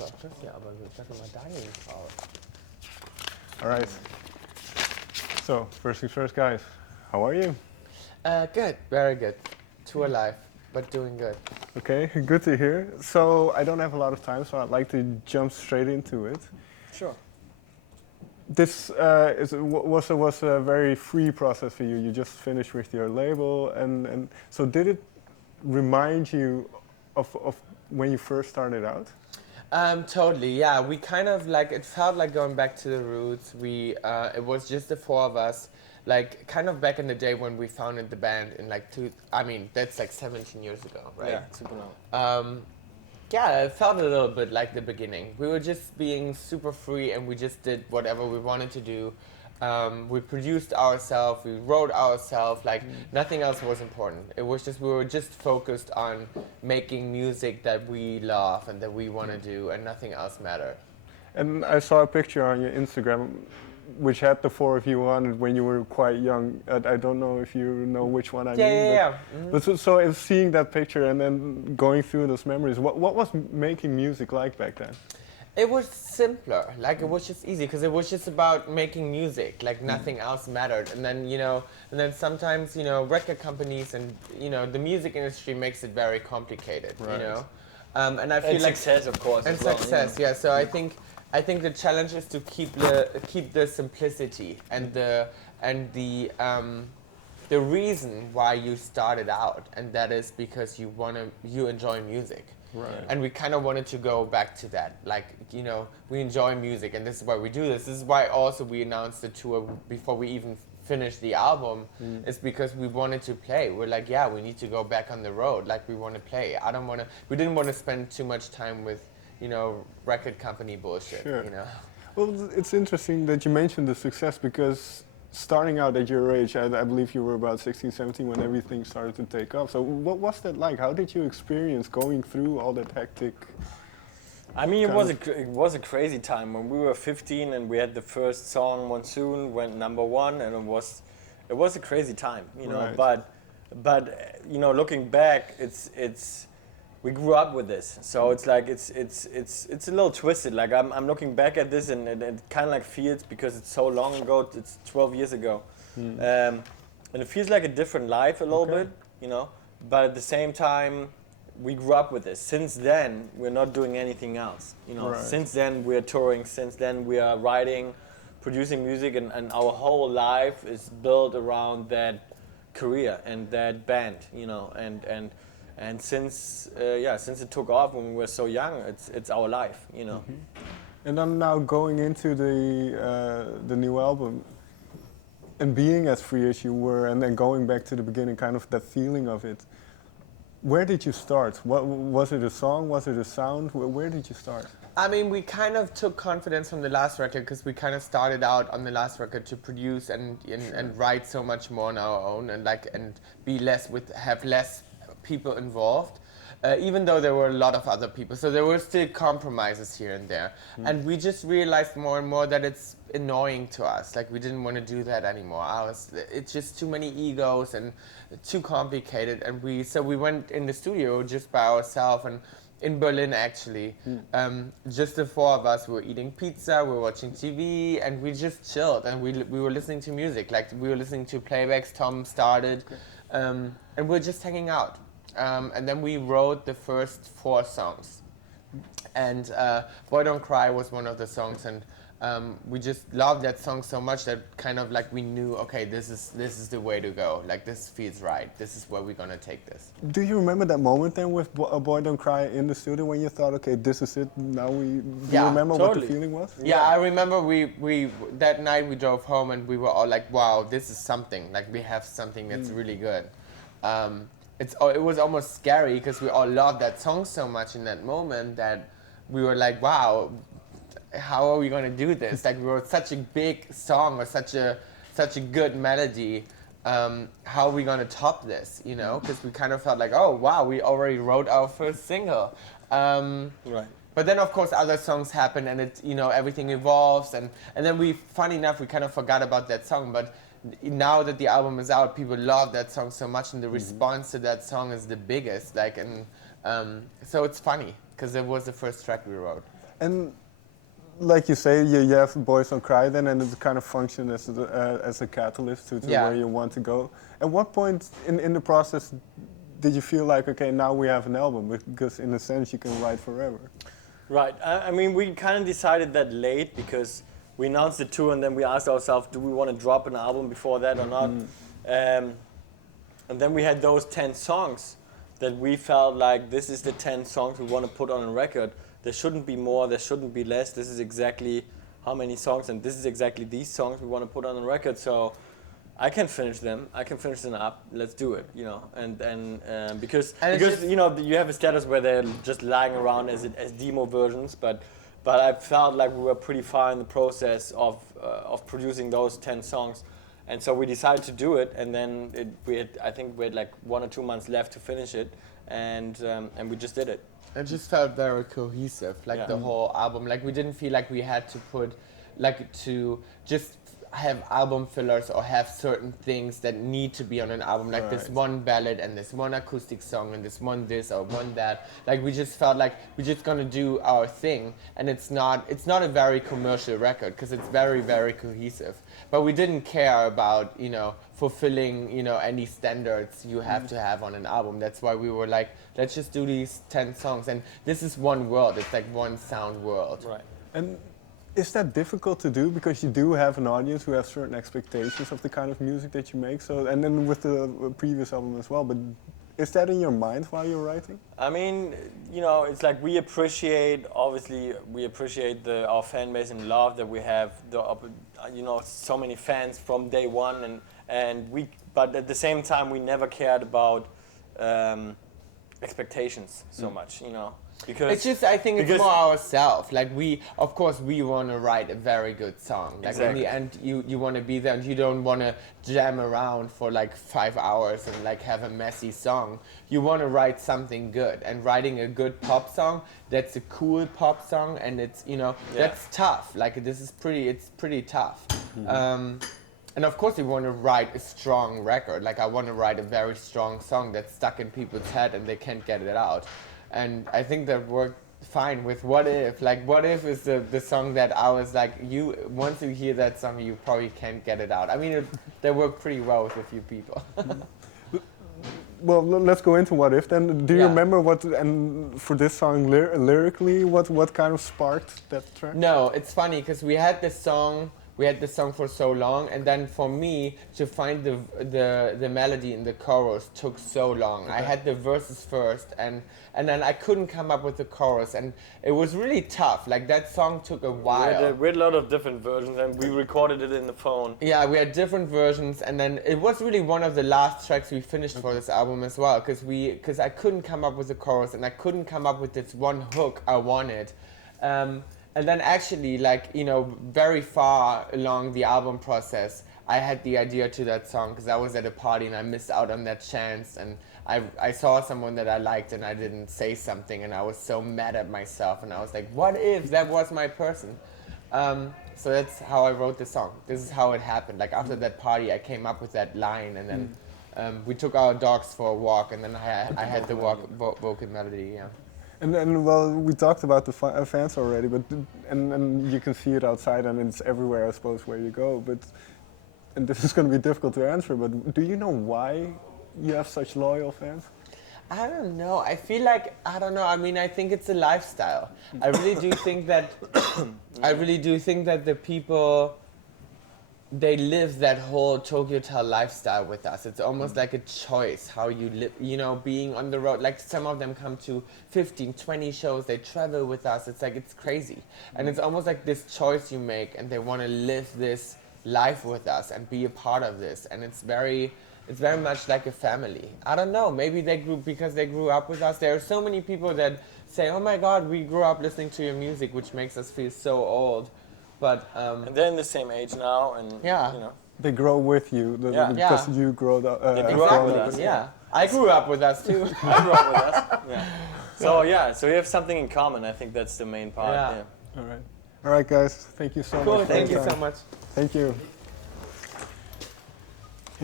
Ja, aber sag mal Dying Out. All right. So, first things first, guys. How are you? Good, very good. Tour life, but doing good. Okay, good to hear. So, I don't have a lot of time, so I'd like to jump straight into it. Sure. This was a very free process for you. You just finished with your label, and so did it remind you of when you first started out? Totally, yeah. We kind of like, it felt like going back to the roots. It was just the four of us, like kind of back in the day when we founded the band in like that's like 17 years ago, right? Yeah, super long. Yeah, it felt a little bit like the beginning. We were just being super free and we just did whatever we wanted to do. We produced ourselves, we wrote ourselves, like nothing else was important. It was just, we were just focused on making music that we love and that we want to do, and nothing else mattered. And I saw a picture on your Instagram which had the four of you on it when you were quite young. I don't know if you know which one I mean. Yeah. But so if seeing that picture and then going through those memories, what was making music like back then? It was simpler, like it was just easy because it was just about making music, like nothing else mattered. And then sometimes, record companies and, the music industry makes it very complicated, Right. And I feel like success, of course, and as well, success, yeah. So I think the challenge is to keep the simplicity and the reason why you started out, and that is because you enjoy music. Right. And we kind of wanted to go back to that, like, we enjoy music, and this is why we do this. This is why also we announced the tour before we even finished the album, is because we wanted to play. We're like, yeah, we need to go back on the road, like we want to play. We didn't want to spend too much time with, record company bullshit, Sure. Well, it's interesting that you mentioned the success, because starting out at your age, I believe you were about 16, 17 when everything started to take off. So what was that like? How did you experience going through all that hectic? I mean, it was a crazy time when we were 15 and we had the first song, Monsoon, went #1, and it was a crazy time, Right. But looking back, it's we grew up with this, so it's like it's a little twisted. Like I'm looking back at this and it kind of like feels, because it's so long ago, it's 12 years ago, and it feels like a different life a little bit, But at the same time, we grew up with this. Since then, we're not doing anything else, Right. Since then, we're touring. Since then, we are writing, producing music, and our whole life is built around that career and that band, And since it took off when we were so young, it's our life, And then now going into the new album and being as free as you were, and then going back to the beginning, kind of that feeling of it. Where did you start? What was it? A song? Was it a sound? Where did you start? I mean, we kind of took confidence from the last record because we kind of started out on the last record to produce and write so much more on our own, and have less people involved, even though there were a lot of other people. So there were still compromises here and there. And we just realized more and more that it's annoying to us. Like, we didn't want to do that anymore. It's just too many egos and too complicated. And so we went in the studio just by ourselves, and in Berlin, actually. Just the four of us. We were eating pizza, we were watching TV, and we just chilled. And we were listening to music. Like, we were listening to playbacks Tom started. And we were just hanging out. And then we wrote the first 4 songs. And Boy Don't Cry was one of the songs. And we just loved that song so much that kind of like we knew, okay, this is the way to go. Like, this feels right. This is where we're going to take this. Do you remember that moment then with Boy Don't Cry in the studio when you thought, okay, this is it, now do you remember totally. what the feeling was? Yeah, I remember we that night we drove home and we were all like, wow, this is something. Like, we have something that's really good. It was almost scary because we all loved that song so much in that moment that we were like, wow, how are we going to do this? Like, we wrote such a big song with such a good melody. How are we going to top this, Because we kind of felt like, oh, wow, we already wrote our first single. Right. But then, of course, other songs happen, and everything evolves. And then funny enough, we kind of forgot about that song. But now that the album is out, people love that song so much, and the response to that song is the biggest. So it's funny, because it was the first track we wrote. And like you say, you have Boys Don't Cry then, and it kind of functions as a catalyst to where you want to go. At what point in the process did you feel like, okay, now we have an album? Because in a sense, you can write forever. Right. I mean, we kind of decided that late because we announced the tour and then we asked ourselves, do we want to drop an album before that or not? And then we had those 10 songs that we felt like this is the 10 songs we want to put on a record. There shouldn't be more, there shouldn't be less. This is exactly how many songs, and this is exactly these songs we want to put on a record. So I can finish them. I can finish them up. Let's do it, you know. And because you know you have a status where they're just lying around as demo versions, but I felt like we were pretty far in the process of producing those 10 songs, and so we decided to do it. And then I think we had like 1 or 2 months left to finish it, and we just did it. It just felt very cohesive, like the whole album. Like we didn't feel like we had to put, like to just have album fillers or have certain things that need to be on an album, like this one ballad and this one acoustic song and this one this or one that. Like we just felt like we're just gonna do our thing, and it's not a very commercial record because it's very, very cohesive. But we didn't care about, you know, fulfilling, you know, any standards you have to have on an album. That's why we were like, let's just do these 10 songs, and this is one world. It's like one sound world. Right. And is that difficult to do because you do have an audience who have certain expectations of the kind of music that you make? So, and then with the previous album as well. But is that in your mind while you're writing? I mean, you know, it's like we appreciate our fan base and love that we have. You know, so many fans from day one, but at the same time, we never cared about expectations so much, you know. Because it's just, I think it's more ourselves. Like of course we want to write a very good song. Like in the end, you want to be there, and you don't want to jam around for like 5 hours and like have a messy song. You want to write something good, and writing a good pop song, that's a cool pop song, and it's, you know, that's tough. Like it's pretty tough. And of course you want to write a strong record. Like I want to write a very strong song that's stuck in people's head and they can't get it out. And I think that worked fine with What If. Like What If is the song that I was like, once you hear that song, you probably can't get it out. I mean, that worked pretty well with a few people. Well, let's go into What If then. Do you remember and for this song lyrically, what kind of sparked that track? No, it's funny because we had this song for so long, and then for me to find the melody in the chorus took so long. Okay. I had the verses first, and then I couldn't come up with the chorus, and it was really tough. Like that song took a while. We had a lot of different versions, and we recorded it in the phone. Yeah, we had different versions, and then it was really one of the last tracks we finished for this album as well, because I couldn't come up with the chorus, and I couldn't come up with this one hook I wanted. And then actually, like, you know, very far along the album process, I had the idea to that song because I was at a party and I missed out on that chance, and I saw someone that I liked and I didn't say something, and I was so mad at myself, and I was like, what if that was my person? So that's how I wrote the song. This is how it happened. Like after that party, I came up with that line, and then we took our dogs for a walk, and then I had the vocal melody, yeah. And well, we talked about the fans already, but and you can see it outside, and it's everywhere, I suppose, where you go. But and this is going to be difficult to answer. But do you know why you have such loyal fans? I don't know. I feel like I don't know. I mean, I think it's a lifestyle. I really do think that. The people, they live that whole Tokyo Hotel lifestyle with us. It's almost like a choice how you live, you know, being on the road. Like some of them come to 15, 20 shows, they travel with us. It's like, it's crazy. And it's almost like this choice you make, and they want to live this life with us and be a part of this. And it's very much like a family. I don't know, maybe because they grew up with us. There are so many people that say, oh my God, we grew up listening to your music, which makes us feel so old. But and they're in the same age now, and you know. They grow with you because you grow up. They grew up with us. Yeah, I grew up with us too. I grew up with us. Yeah. So we have something in common. I think that's the main part. Yeah. All right, guys. Thank you so much. Thank you so much. Thank you.